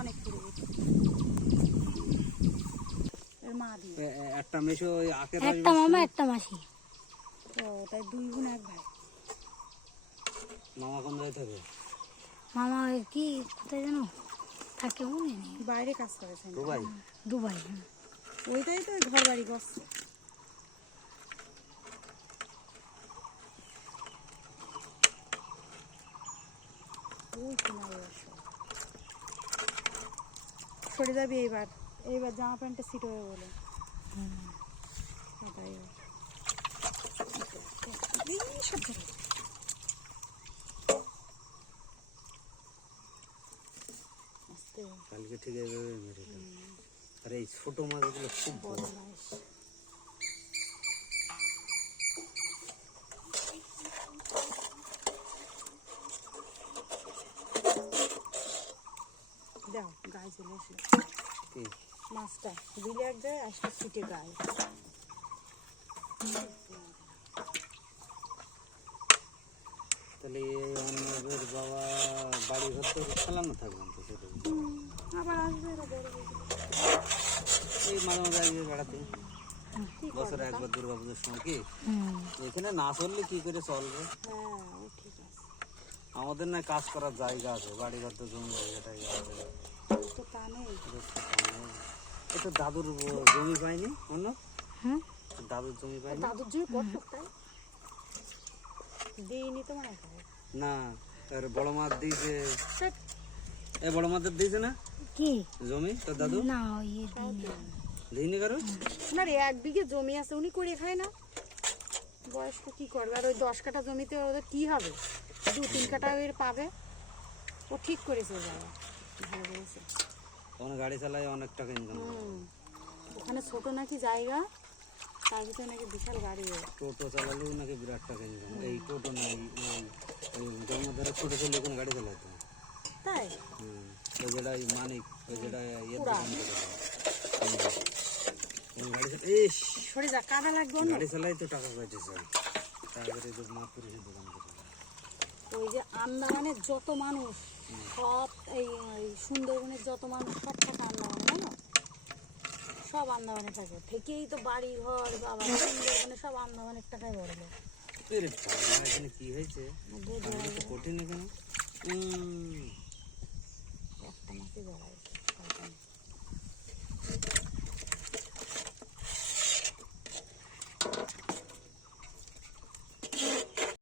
অনেক করে একটা মেশো একটা মামা একটা মাসি। ও তাই 2 বোন 1 ভাই। মামা কোন জায়গায় থাকে? মামা কি কোথায় যেন থাকে মনে নেই। বাইরে কাজ করেছেন দুবাই। দুবাই। ওইটাই তো ঘর বাড়ি করছে। সরে যাবি এইবার, এইবার জামা প্যান্টটা সিট হয়ে বলে। কালকে ঠিক এইভাবে মেরে দিল। আর এই ছোট মাছগুলো খুব বড়। দাও গায়ে চলে আসলো কি মাছটা দিলে এক জায়গায় আসলে সিটে গায়ে। তাহলে অন্যদের বাবা বাড়ি ঘর তো চালানো থাকবেন তো সেটা আবার আসবে এরা বড় হয়ে গেলে। এই মাঝে মাঝে আসবে বেড়াতে বছরে একবার দুর্গা পুজোর সময়। কি এখানে না চললে কি করে চলবে? হ্যাঁ ও ঠিক আছে। আমাদের না কাজ করার জায়গা আছে, বাড়ি ঘর তো জমি জায়গাটাই আছে। তো তা নেই। এই তো দাদুর জমি পাইনি অন্য। দাদুর জমি পাইনি। দাদুর জমি কত তাই দিইনি তো মনে হয় না আর বড় মাছ দিয়েছে। এই বড় মাছের দিয়েছে না কি জমি তোর দাদু? না ইয়ে দিইনি কারো। না রে 1 বিঘে জমি আছে উনি করে খায় না। বয়স্ক কি করবে? আর ওই 10 কাঠা জমিতে ওদের কি হবে? 2-3 কাঠা এর পাবে। ও ঠিক করেছে যাওয়া ভালো করেছে। ওখানে গাড়ি চালায় অনেক টাকা ইনকাম করে। ওখানে ছোট নাকি জায়গা, তার ভিতরে নাকি বিশাল গাড়ি। টোটো চালালেও নাকি বিরাট টাকা ইনকাম। এই টোটো নাই জন্মধারে ছোট ছেলে কোনো গাড়ি চালাতো তাই ওই যেটা মানিক ওই যেটা সরে যা কাদা লাগবে গাড়ি চালাই তো টাকা পাইতেছে। তারপরে মাছ পুলিশের দোকান করে। ওই যে আন্দামানের যত মানুষ সব এই সুন্দরবনের যত মানুষ সব থাকে আন্দামানে, জানো? সব আন্দামানে থাকে থেকেই তো বাড়ি ঘর বাবা সুন্দরবনে সব আন্দামানের টাকায় বড় লোক। এখানে কি হয়েছে? কঠিন এখানে